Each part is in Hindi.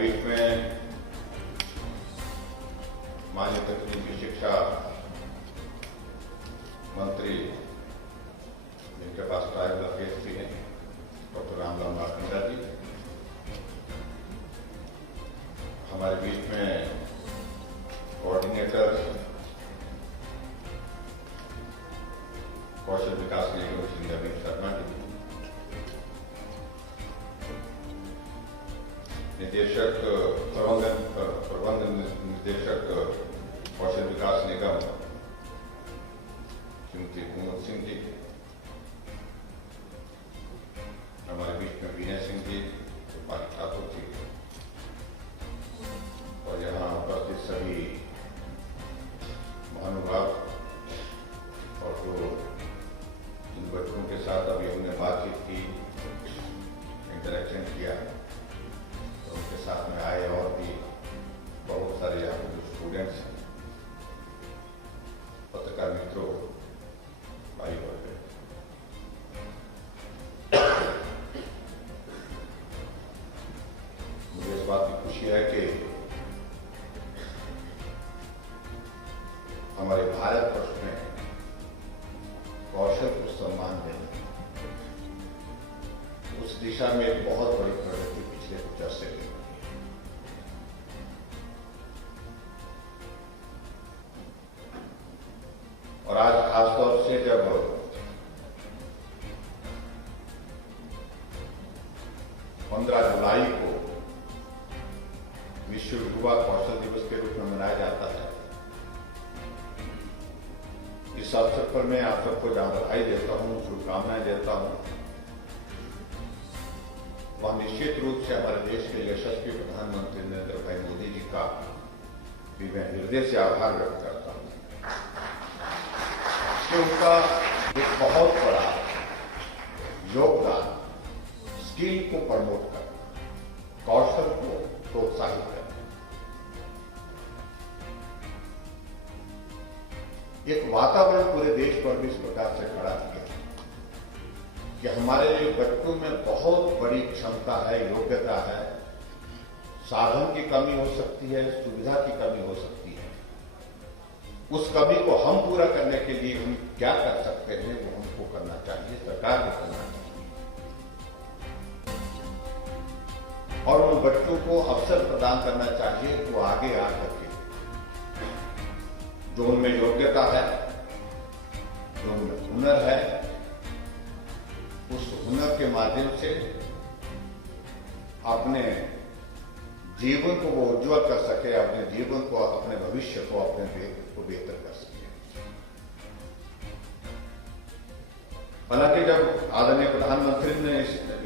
बीच में माननीय तकनीकी शिक्षा मंत्री, जिनके पास ट्राइबल अफेयर्स भी हैं, डॉक्टर रामलाल मारकंडा जी, हमारे बीच में कोऑर्डिनेटर कौशल विकास निगम श्री अमित शर्मा जी, निदेशक प्रबंध निदेशक कौशल विकास निगम श्रीमती कुमुद सिंह जी, हमारे बीच में विनय सिंह जी, सुपाली ठाकुर जी, और यहाँ उपस्थित सभी महानुभाव और जो जिन बच्चों के साथ अभी हमने बातचीत की, इंटरेक्शन किया, तो उनके साथ में आए और भी बहुत सारे यहाँ के जो स्टूडेंट्स हैं, पत्रकार मित्रों, भाई बहन, मुझे इस बात की खुशी है कि हमारे भारतवर्ष में कौशल को सम्मान देना, उस दिशा में एक बहुत बड़ी प्रगति पिछले कुछ अर्से में हुई है। और आज खासतौर से जब जुलाई को विश्व युवा कौशल दिवस के रूप में मनाया जाता है, इस अवसर पर मैं आप सबको जहां बधाई देता हूं, शुभकामनाएं देता हूं, वह निश्चित रूप से हमारे देश के यशस्वी प्रधानमंत्री नरेंद्र भाई मोदी जी का भी मैं हृदय से आभार व्यक्त करता हूं कि उनका एक बहुत बड़ा योगदान स्किल को प्रमोट करना, कौशल को प्रोत्साहित करना, एक वातावरण पूरे देश पर भी इस प्रकार से खड़ा किया कि हमारे बच्चों में बहुत बड़ी क्षमता है, योग्यता है, साधन की कमी हो सकती है, सुविधा की कमी हो सकती है। उस कमी को हम पूरा करने के लिए हम क्या कर सकते हैं, वो हमको करना चाहिए, सरकार को करना चाहिए, और उन बच्चों को अवसर प्रदान करना चाहिए तो आगे आ करके जो उनमें योग्यता है, जो उनमें हुनर है, उस हुनर के माध्यम से अपने जीवन को वो उज्जवल कर सके, अपने जीवन को, अपने भविष्य को, अपने देश को बेहतर कर सके। हालांकि जब आदरणीय प्रधानमंत्री ने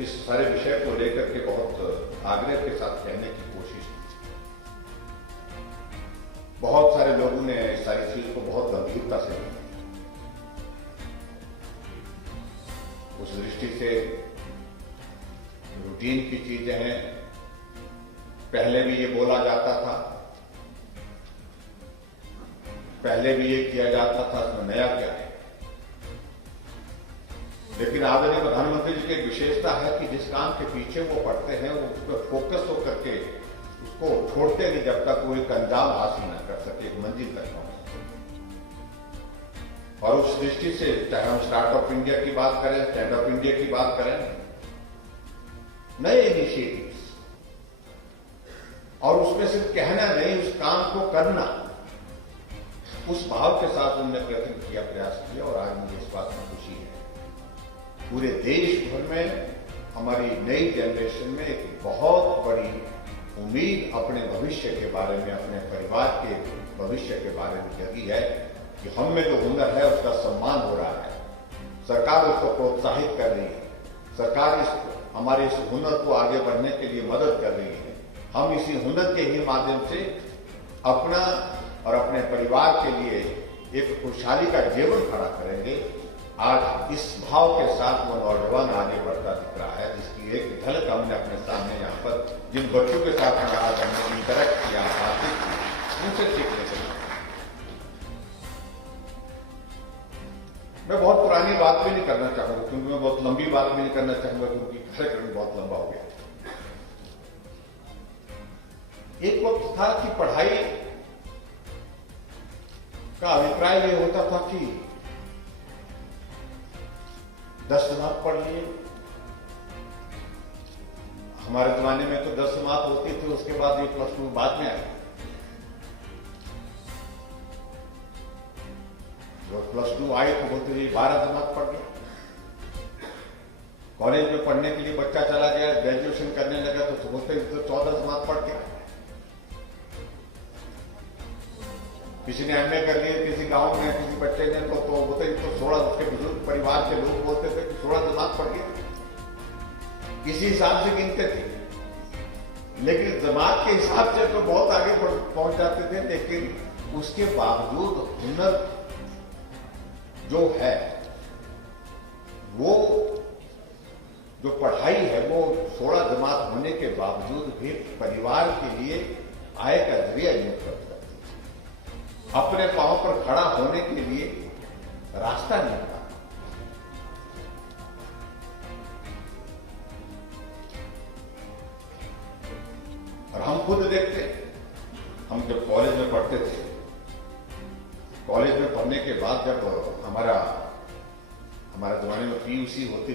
इस सारे विषय को लेकर के बहुत आग्रह के साथ कहने की कोशिश की, बहुत सारे लोगों ने इस सारी चीज को बहुत गंभीरता से लिया। उस दृष्टि से रूटीन की चीजें हैं, पहले भी ये बोला जाता था, पहले भी ये किया जाता था, इसमें नया क्या है। लेकिन आदरणीय प्रधानमंत्री जी की एक विशेषता है कि जिस काम के पीछे वो पड़ते हैं, वो उस पर फोकस होकर के उसको छोड़ते नहीं जब तक वो एक अंजाम हासिल न कर सके, एक मंजिल तक पहुंच सके। और उस दृष्टि से चाहे हम स्टार्टअप इंडिया की बात करें, स्टैंड अप इंडिया की बात करें, नए इनिशिएटिव्स, और उसमें सिर्फ कहना नहीं, उस काम को करना, उस भाव के साथ उन्होंने प्रयत्न किया, प्रयास किया। और आज मुझे इस बात में खुशी है, पूरे देश भर में हमारी नई जनरेशन में एक बहुत बड़ी उम्मीद अपने भविष्य के बारे में, अपने परिवार के भविष्य के बारे में जगी है कि हम में जो हुनर है उसका सम्मान हो रहा है, सरकार उसको प्रोत्साहित कर रही है, सरकार हमारे इस हुनर को आगे बढ़ने के लिए मदद कर रही है। हम इसी हुनर के ही माध्यम से अपना और अपने परिवार के लिए एक खुशहाली का जीवन खड़ा करेंगे। आज इस भाव के साथ वो नौजवान आगे बढ़ता दिख रहा है, जिसकी एक झलक हमने अपने सामने यहाँ पर जिन बच्चों के साथ आज हमने इंटरेक्ट किया, बातचीत की, उनसे सीखने को मिला। मैं बहुत पुरानी बात भी नहीं करना चाहूंगा, क्योंकि मैं बहुत लंबी बात भी नहीं करना चाहूंगा, क्योंकि कार्यक्रम बहुत लंबा हो गया। एक वक्त था कि पढ़ाई का अभिप्राय ये होता था कि 10 जमात पढ़ लिए। हमारे जमाने में तो 10 जमात होती थी, उसके बाद ये +2 बाद में आया। जो +2 आई तो बोलते ही 12 जमात पढ़ गया। कॉलेज में पढ़ने के लिए बच्चा चला गया, ग्रेजुएशन करने लगा तो बोलते तो 14 जमात पढ़ गया। किसी ने एमए कर लिए, किसी गांव में किसी बच्चे ने तो बोलते तो 16, उसके बुजुर्ग परिवार के लोग बोलते थे कि 16 जमात पढ़ गया। किसी हिसाब से गिनते थे, लेकिन जमात के हिसाब से तो बहुत आगे पहुंच जाते थे। लेकिन उसके बावजूद हुनर जो है, वो जो पढ़ाई है, वो 16 जमात होने के बावजूद भी परिवार के लिए आय का जरिया नहीं उपलब्ध करती, अपने पांव पर खड़ा होने के लिए रास्ता नहीं था। और हम खुद देखते हैं, हम जब कॉलेज में पढ़ते थे, कॉलेज में पढ़ने के बाद जब हमारे जमाने में पीयूसी होती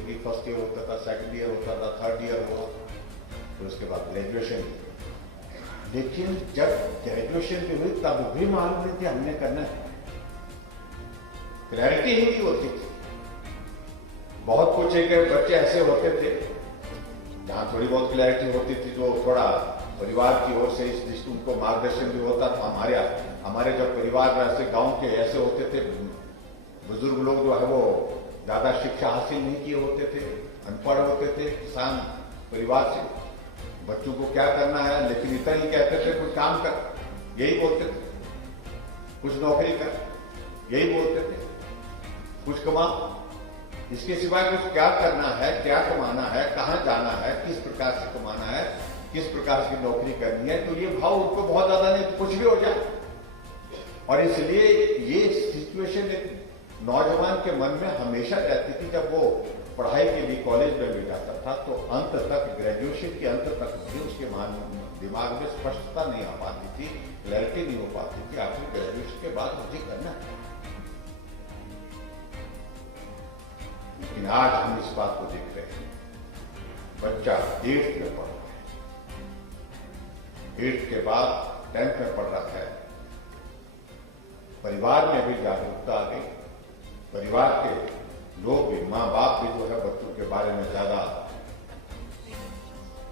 थी, फर्स्ट ईयर होता था, सेकंड ईयर होता था, थर्ड ईयर हुआ, फिर उसके बाद ग्रेजुएशन। लेकिन जब ग्रेजुएशन भी हुई तब भी मालूम नहीं थी हमने करना है, क्लैरिटी ही नहीं होती थी। बहुत कुछ एक बच्चे ऐसे होते थे जहां थोड़ी बहुत क्लैरिटी होती थी, जो थोड़ा परिवार की ओर से इस दृष्टि उनको मार्गदर्शन भी होता था। हमारे जब परिवार में ऐसे गांव के ऐसे होते थे, बुजुर्ग लोग जो है वो ज्यादा शिक्षा हासिल नहीं किए होते थे, अनपढ़ होते थे, किसान परिवार से, बच्चों को क्या करना है, लेकिन इतना ही कहते थे कुछ काम कर, यही बोलते थे, कुछ नौकरी कर, यही बोलते थे, कुछ कमा। इसके सिवाय कुछ क्या करना है, क्या कमाना है, कहां जाना है, किस प्रकार से कमाना है, किस प्रकार की नौकरी करनी है, तो ये भाव उनको बहुत ज्यादा नहीं, कुछ भी हो जाए। और इसलिए ये सिचुएशन एक नौजवान के मन में हमेशा रहती थी। जब वो पढ़ाई के लिए कॉलेज में भी जाता था तो अंत तक, ग्रेजुएशन के अंत तक भी उसके दिमाग में स्पष्टता नहीं आ पाती थी, क्लैरिटी नहीं हो पाती थी, आखिर ग्रेजुएशन के बाद मुझे करना है। लेकिन आज हम इस बात को देख रहे हैं, बच्चा 8th में पढ़ रहा है, 8th के बाद 10th में पढ़ रहा है, परिवार में भी जागरूकता आ गई, परिवार के लोग भी, माँ बाप भी जो है बच्चों के बारे में ज्यादा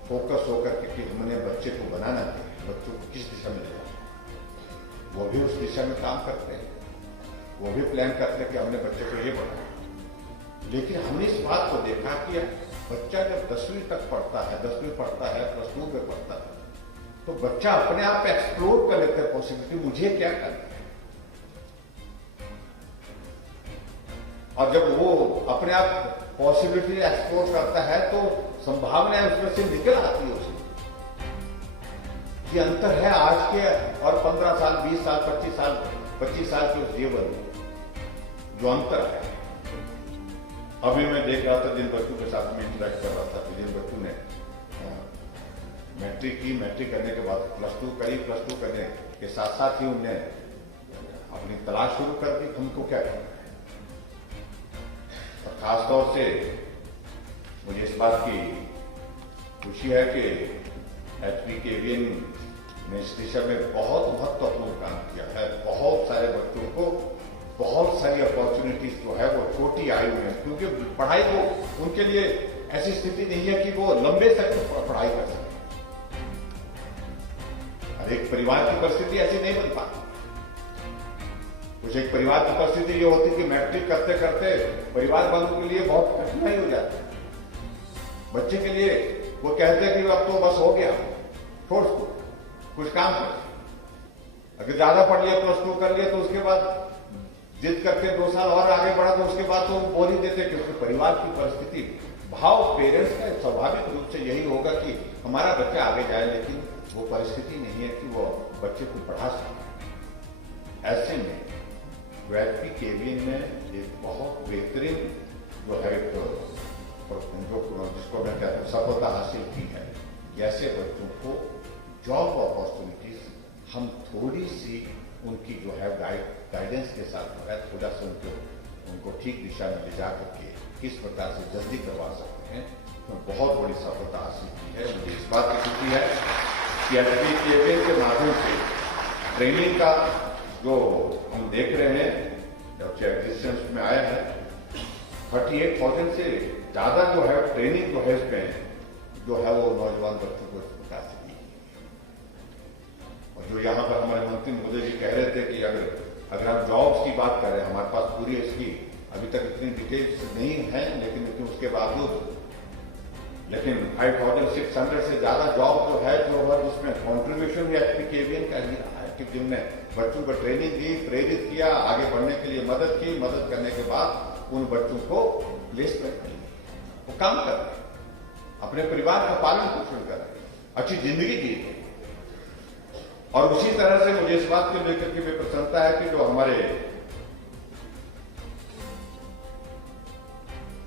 फोकस होकर के कि हमने बच्चे को बनाना चाहिए, बच्चों को किस दिशा में ले जाना, वो भी उस दिशा में काम करते हैं, वो भी प्लान करते हैं कि हमने बच्चे को ये बनाना। लेकिन हमने इस बात को देखा कि बच्चा जब 10वीं तक पढ़ता है, 10वीं पढ़ता है, +2 पे पढ़ता है, तो बच्चा अपने आप एक्सप्लोर कर लेता है पॉसिबिलिटी, मुझे क्या करना है। और जब वो अपने आप पॉसिबिलिटी एक्सप्लोर करता है तो संभावनाएं उसमें से निकल आती है उसमें कि अंतर है आज के और 15 साल, 20 साल, 25 साल के उस जीवन में जो अंतर है। अभी मैं देख रहा था, जिन बच्चों के साथ में इंटरेक्ट कर रहा था, जिन बच्चों ने मैट्रिक की, मैट्रिक करने के बाद +2 करी, +2 करने के साथ साथ ही उनने अपनी तलाश शुरू कर दी, हमको क्या करना है। और खासतौर से मुझे इस बात की खुशी है कि HPKVN ने इस दिशा में बहुत महत्वपूर्ण काम किया है। बहुत सारे बच्चों को बहुत सारी अपॉर्चुनिटीज जो है वो छोटी आयु में, क्योंकि पढ़ाई को उनके लिए ऐसी स्थिति नहीं है कि वो लंबे तक पढ़ाई कर सके। हर एक परिवार की परिस्थिति ऐसी नहीं बन पाती। कुछ एक परिवार की परिस्थिति ये होती कि मैट्रिक करते करते परिवार वालों के लिए बहुत कठिनाई हो जाती है। बच्चे के लिए वो कहते हैं कि अब तो बस हो गया, छोड़ दो, कुछ काम कर। अगर ज्यादा पढ़ लिया, +2 कर लिया, तो उसके बाद जिद करके 2 साल और आगे बढ़ा तो उसके बाद तो बोल ही देते, क्योंकि परिवार की परिस्थिति, भाव पेरेंट्स का स्वाभाविक रूप से यही होगा कि हमारा बच्चा आगे जाए, लेकिन वो परिस्थिति नहीं है कि वो बच्चे को पढ़ा सके। ऐसे में HPKVN ने एक बहुत बेहतरीन जो है जिसको मैं कहता हूं सफलता हासिल की है कि ऐसे बच्चों को जॉब अपॉर्चुनिटीज हम थोड़ी सी उनकी जो है गाइडेंस के साथ जो है थोड़ा सा उनको ठीक दिशा में ले जा करके किस प्रकार से जल्दी करवा सकते हैं, तो बहुत बड़ी सफलता हासिल की है। मुझे इस बात की खुशी है कि एचपीकेवीएन के माध्यम से ट्रेनिंग का जो हम देख रहे हैं जब से एग्जिस्टेंस में आया है 38,000 से ज्यादा जो है ट्रेनिंग जो है इसमें जो है वो नौजवान बच्चों को विकास की। और जो यहां पर हमारे मंत्री महोदय जी कह रहे थे कि अगर हम जॉब्स की बात करें, हमारे पास पूरी इसकी अभी तक इतनी डिटेल्स नहीं है, लेकिन उसके बावजूद 5,600 से ज्यादा जॉब जो है उसमें कॉन्ट्रीब्यूशन भी एचपीकेवीएन का ही रहा है कि जिनने बच्चों को ट्रेनिंग दी, प्रेरित किया, आगे बढ़ने के लिए मदद की, मदद करने के बाद उन बच्चों को प्लेसमेंट मिली, वो काम कर रहे हैं, अपने परिवार का पालन पोषण कर रहे हैं, अच्छी जिंदगी जी रहे हैं। और उसी तरह से मुझे इस बात को लेकर के भी प्रसन्नता है कि जो हमारे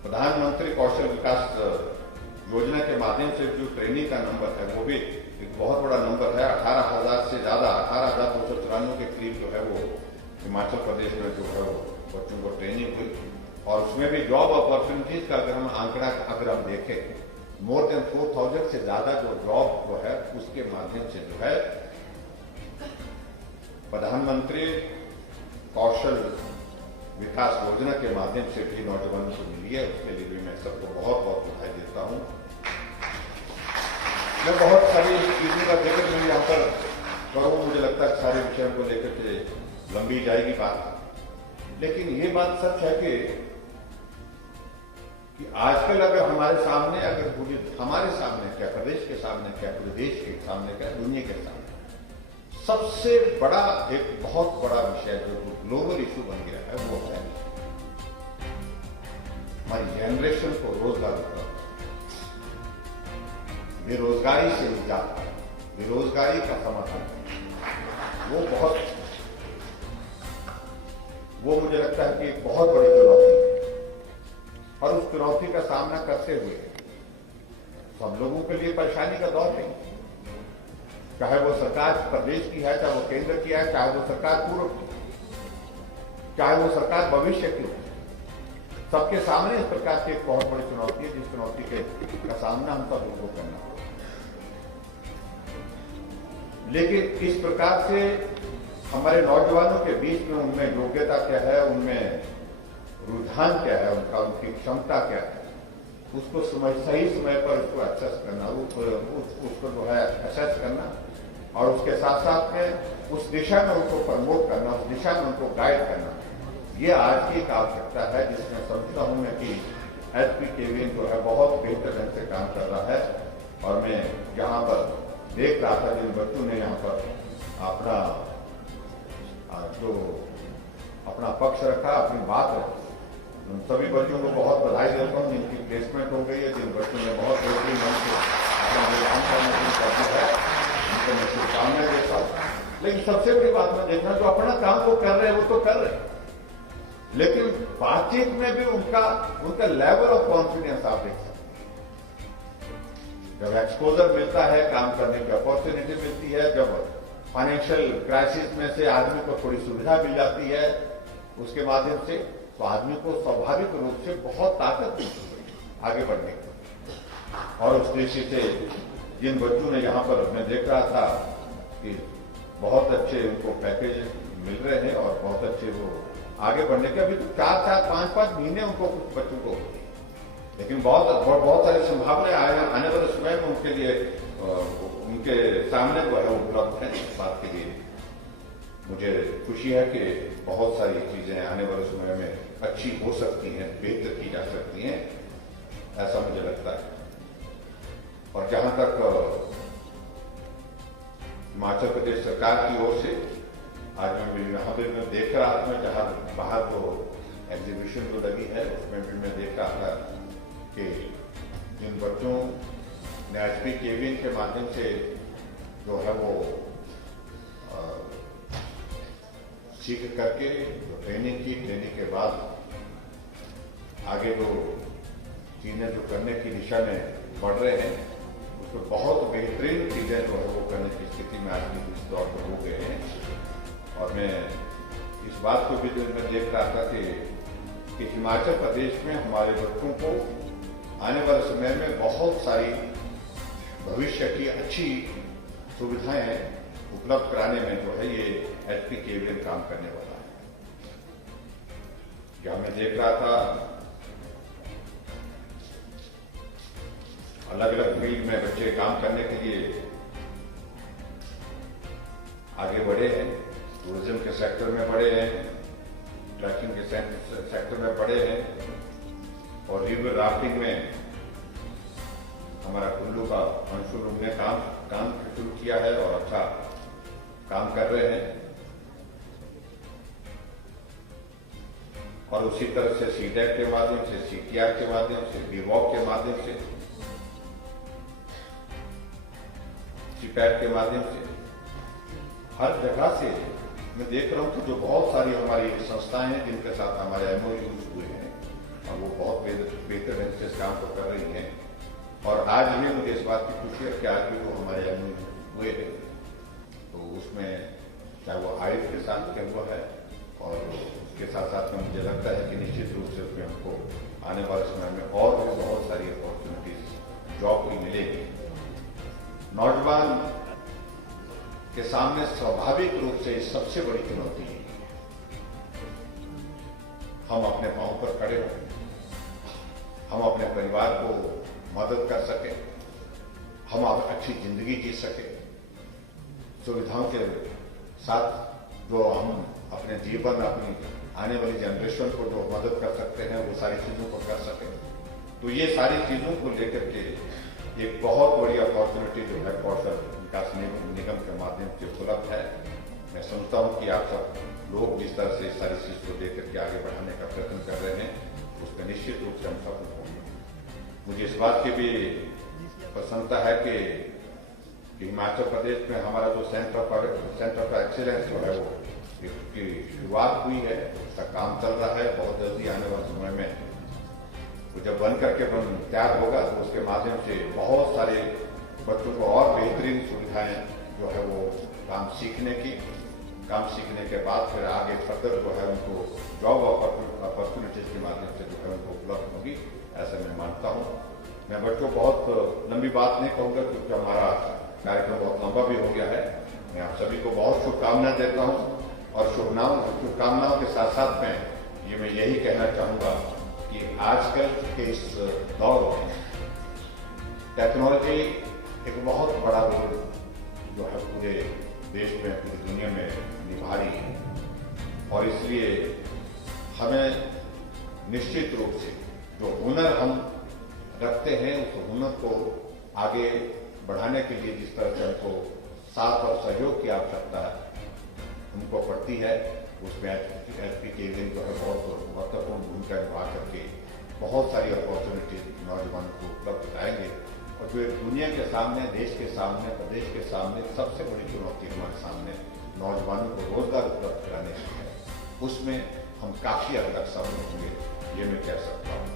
प्रधानमंत्री कौशल विकास योजना के माध्यम से जो ट्रेनिंग का नंबर है वो भी एक बहुत बड़ा नंबर है। 18,000 से ज्यादा 18,294 के करीब जो है वो हिमाचल प्रदेश में जो है वो बच्चों को ट्रेनिंग हुई। और उसमें भी जॉब अपॉर्चुनिटीज का अगर हम आंकड़ा अगर हम देखें मोर देन 4,000 से ज्यादा जो जॉब जो है उसके माध्यम से जो है प्रधानमंत्री कौशल विकास योजना के माध्यम से भी नौजवानों को मिली है। उसके लिए भी मैं सबको बहुत बहुत बधाई देता हूं। मैं बहुत सारी चीजों का जिक्र मैं यहां पर करूं, मुझे लगता है सारे विषयों को लेकर के लंबी जाएगी बात, लेकिन ये बात सच है कि आजकल अगर हमारे सामने हमारे सामने क्या, प्रदेश के सामने क्या, पूरे देश के सामने क्या, दुनिया के सामने सबसे बड़ा एक बहुत बड़ा विषय जो ग्लोबल इशू बन गया है वो है हमारी जनरेशन को रोजगार उपलब्ध, बेरोजगारी से निजात, बेरोजगारी का समाधान, वो मुझे लगता है कि एक बहुत बड़ी चुनौती है। और उस चुनौती का सामना करते हुए सब लोगों के लिए परेशानी का दौर नहीं, चाहे वो सरकार प्रदेश की है, चाहे वो केंद्र की है, चाहे वो सरकार पूर्व की, चाहे वो सरकार भविष्य की हो, सबके सामने इस प्रकार की एक बहुत बड़ी चुनौती है जिस चुनौती का सामना हम सब लोगों को करना होगा। लेकिन इस प्रकार से हमारे नौजवानों के बीच में उनमें योग्यता क्या है, उनमें रुझान क्या है, उनकी क्षमता क्या है, उसको सही समय पर उसको एक्सेस करना, उसको जो है एसेस करना और उसके साथ साथ में उस दिशा में उनको प्रमोट करना, उस दिशा में उनको गाइड करना, ये आज की एक आवश्यकता है जिसमें समझता हूं मैं कि एचपीकेवीएन जो है बहुत बेहतर ढंग से काम कर रहा है। और मैं यहां पर देख रहा था जिन बच्चों ने यहां पर अपना पक्ष रखा, अपनी बात रखी, उन सभी बच्चों को बहुत बधाई देता हूं जिनकी प्लेसमेंट हो गई है, जिन बच्चों ने बहुत बेहतरीन ढंग से अपना योगदान करने की कोशिश है, उनको मैं शुभकामनाएं देता हूं। लेकिन सबसे बड़ी बात मैं देखना, जो अपना काम को कर रहे हैं वो तो कर रहे हैं, लेकिन बातचीत में भी उनका लेवल ऑफ कॉन्फिडेंस आप देख सकते हैं। जब एक्सपोजर मिलता है, काम करने की अपॉर्चुनिटी मिलती है, जब फाइनेंशियल क्राइसिस में से आदमी को थोड़ी सुविधा मिल जाती है उसके माध्यम से, तो आदमी को स्वाभाविक रूप से बहुत ताकत मिलती है आगे बढ़ने की। और उस दृष्टि से जिन बच्चों ने यहां पर मैं देख रहा था कि बहुत अच्छे उनको पैकेज मिल रहे हैं और बहुत अच्छे वो आगे बढ़ने के, अभी तो 4-4, 5-5 महीने उनको कुछ बच्चों को, लेकिन बहुत सारी संभावनाएं आने वाले समय में उनके लिए उनके सामने जो है उपलब्ध है। इस बात के लिए मुझे खुशी है कि बहुत सारी चीजें आने वाले समय में अच्छी हो सकती हैं, बेहतर की जा सकती हैं, ऐसा मुझे लगता है। और जहां तक हिमाचल प्रदेश सरकार की ओर से आज मैं यहां पर मैं देख रहा था, मैं जहां बाहर जो एग्जीबिशन जो लगी है उसमें भी मैं देख रहा था कि जिन बच्चों ने एचपीकेवीएन के माध्यम से जो है वो सीख करके जो ट्रेनिंग की, ट्रेनिंग के बाद आगे जो चीजें जो करने की दिशा में बढ़ रहे हैं, तो बहुत बेहतरीन चीजें जो है वो करने की स्थिति में आज भी इस दौर पर हो गए हैं। और मैं इस बात को भी मैं देख रहा था कि हिमाचल प्रदेश में हमारे बच्चों को आने वाले समय में बहुत सारी भविष्य की अच्छी सुविधाएं उपलब्ध कराने में जो है ये HPKVN काम करने वाला है। क्या मैं देख रहा था अलग अलग फील्ड में बच्चे काम करने के लिए आगे बढ़े हैं। टूरिज्म के सेक्टर में बढ़े हैं, ट्रैकिंग के सेक्टर में बढ़े हैं और रिवर राफ्टिंग में हमारा कुल्लू का अंशुल ने काम शुरू किया है और अच्छा काम कर रहे हैं। और उसी तरह से CTET के माध्यम से, CTR के माध्यम से, BVOC के माध्यम से, CPAT के माध्यम से हर जगह से मैं देख रहा हूं कि जो बहुत सारी हमारी संस्थाएं हैं जिनके साथ हमारे MOUs हुए हैं और वो बहुत बेहतर ढंग से काम को कर रही हैं। और आज भी मुझे इस बात की खुशी है कि आज भी वो हमारे MOUs हुए हैं, तो उसमें चाहे वो आयुष के साथ क्या हुआ है और उसके साथ साथ में मुझे लगता है कि निश्चित रूप से उसमें हमको आने वाले समय में और भी बहुत सारी अपॉर्चुनिटीज जॉब की मिलेगी। नौजवान के सामने स्वाभाविक रूप से सबसे बड़ी चुनौती है हम अपने पांव पर खड़े हों, हम अपने परिवार को मदद कर सके, हम अच्छी जिंदगी जी सके, सुविधाओं के साथ जो हम अपने जीवन, अपनी आने वाली जनरेशन को जो मदद कर सकते हैं वो सारी चीजों को कर सके। तो ये सारी चीजों को लेकर के एक बहुत बड़ी अपॉर्चुनिटी जो है कौशल विकास निगम के माध्यम से उपलब्ध है। मैं समझता हूं कि आप सब लोग जिस तरह से इस सारी चीज को लेकर के आगे बढ़ाने का प्रयत्न कर रहे हैं उसमें निश्चित रूप से हम सफल होंगे। मुझे इस बात की भी प्रसन्नता है कि हिमाचल प्रदेश में हमारा जो सेंटर ऑफ एक्सीलेंस जो है वो की शुरुआत हुई है, उसका काम चल रहा है। बहुत जल्दी आने वाले समय में वो जब बन करके तैयार होगा तो उसके माध्यम से बहुत सारे बच्चों को और बेहतरीन सुविधाएं जो है वो काम सीखने के बाद फिर आगे फर्दर जो है उनको जॉब अपॉर्चुनिटीज के माध्यम से जो है उनको उपलब्ध होगी, ऐसा मैं मानता हूँ। मैं बच्चों बहुत लंबी बात नहीं कहूंगा क्योंकि हमारा कार्यक्रम बहुत लंबा भी हो गया है। मैं आप सभी को बहुत शुभकामनाएं देता हूँ और शुभकामनाओं के साथ साथ में मैं यही कहना चाहूंगा कि आजकल के इस दौर में टेक्नोलॉजी एक बहुत बड़ा रोल जो है पूरे देश में, पूरी दुनिया में निभा रही है और इसलिए हमें निश्चित रूप से जो हुनर हम रखते हैं उस हुनर को आगे बढ़ाने के लिए जिस तरह से हमको साथ और सहयोग की आवश्यकता है उनको पड़ती है, उसमें HPKVN जो है बहुत महत्वपूर्ण भूमिका निभा करके बहुत सारी अपॉर्चुनिटीज नौजवानों को उपलब्ध कराएंगे। और जो दुनिया के सामने, देश के सामने, प्रदेश के सामने सबसे बड़ी चुनौती हमारे सामने नौजवानों को रोजगार उपलब्ध कराने की है, उसमें हम काफी हद तक सफल होंगे, ये मैं कह सकता हूँ।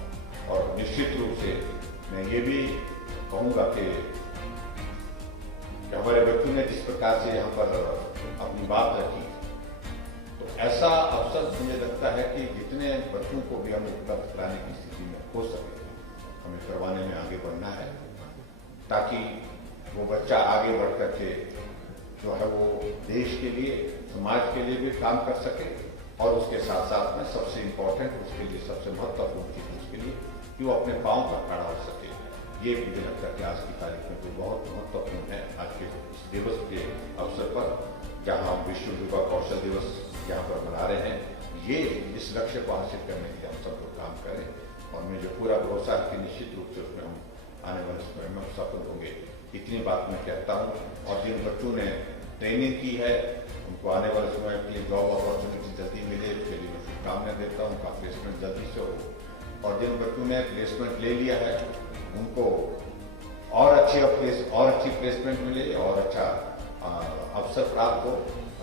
और निश्चित रूप से मैं ये भी कहूंगा कि हमारे बच्चों ने जिस प्रकार से यहाँ पर अपनी बात रखी, तो ऐसा अवसर मुझे लगता है कि जितने बच्चों को भी हम उपलब्ध कराने की स्थिति में हो सके हमें करवाने में आगे बढ़ना है, ताकि वो बच्चा आगे बढ़ करके जो है वो देश के लिए, समाज के लिए भी काम कर सके और उसके साथ साथ में सबसे इम्पोर्टेंट, उसके लिए सबसे महत्वपूर्ण चीज उसके लिए कि वो अपने पांव पर खड़ा हो सके। ये मुझे लगता है कि आज की तारीख में तो बहुत महत्वपूर्ण है। आज के इस दिवस के अवसर पर जहां हम विश्व युवा कौशल दिवस यहाँ पर मना रहे हैं, ये इस लक्ष्य को हासिल करने के लिए हम सब लोग काम करें और मुझे पूरा भरोसा है कि निश्चित रूप से उसमें हम आने वाले समय में सफल होंगे। इतनी बात मैं कहता हूँ। और जिन बच्चों ने ट्रेनिंग की है उनको आने वाले समय के लिए जॉब अपॉर्चुनिटी जल्दी मिले, इसके लिए मैं शुभकामनाएं देता हूँ, उनका प्लेसमेंट जल्दी से हो। और जिन बच्चों ने प्लेसमेंट ले लिया है उनको और अच्छी प्लेसमेंट मिले और अच्छा अवसर प्राप्त हो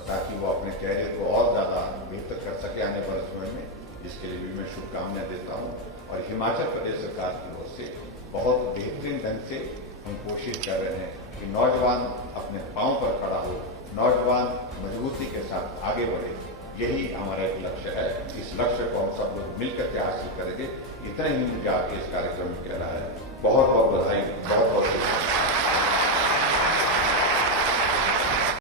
ताकि वो अपने कैरियर को और ज्यादा बेहतर कर सके आने वाले समय में, जिसके लिए भी मैं शुभकामनाएं देता हूँ। और हिमाचल प्रदेश सरकार की ओर से बहुत बेहतरीन ढंग से हम कोशिश कर रहे हैं कि नौजवान अपने पांव पर खड़ा हो, नौजवान मजबूती के साथ आगे बढ़े। यही हमारा एक लक्ष्य है। इस लक्ष्य को हम सब लोग मिलकर के हासिल करेंगे। इतना ही मुझे आके इस कार्यक्रम में कहना है। बहुत बहुत बधाई, बहुत बहुत शुभकामनाएं।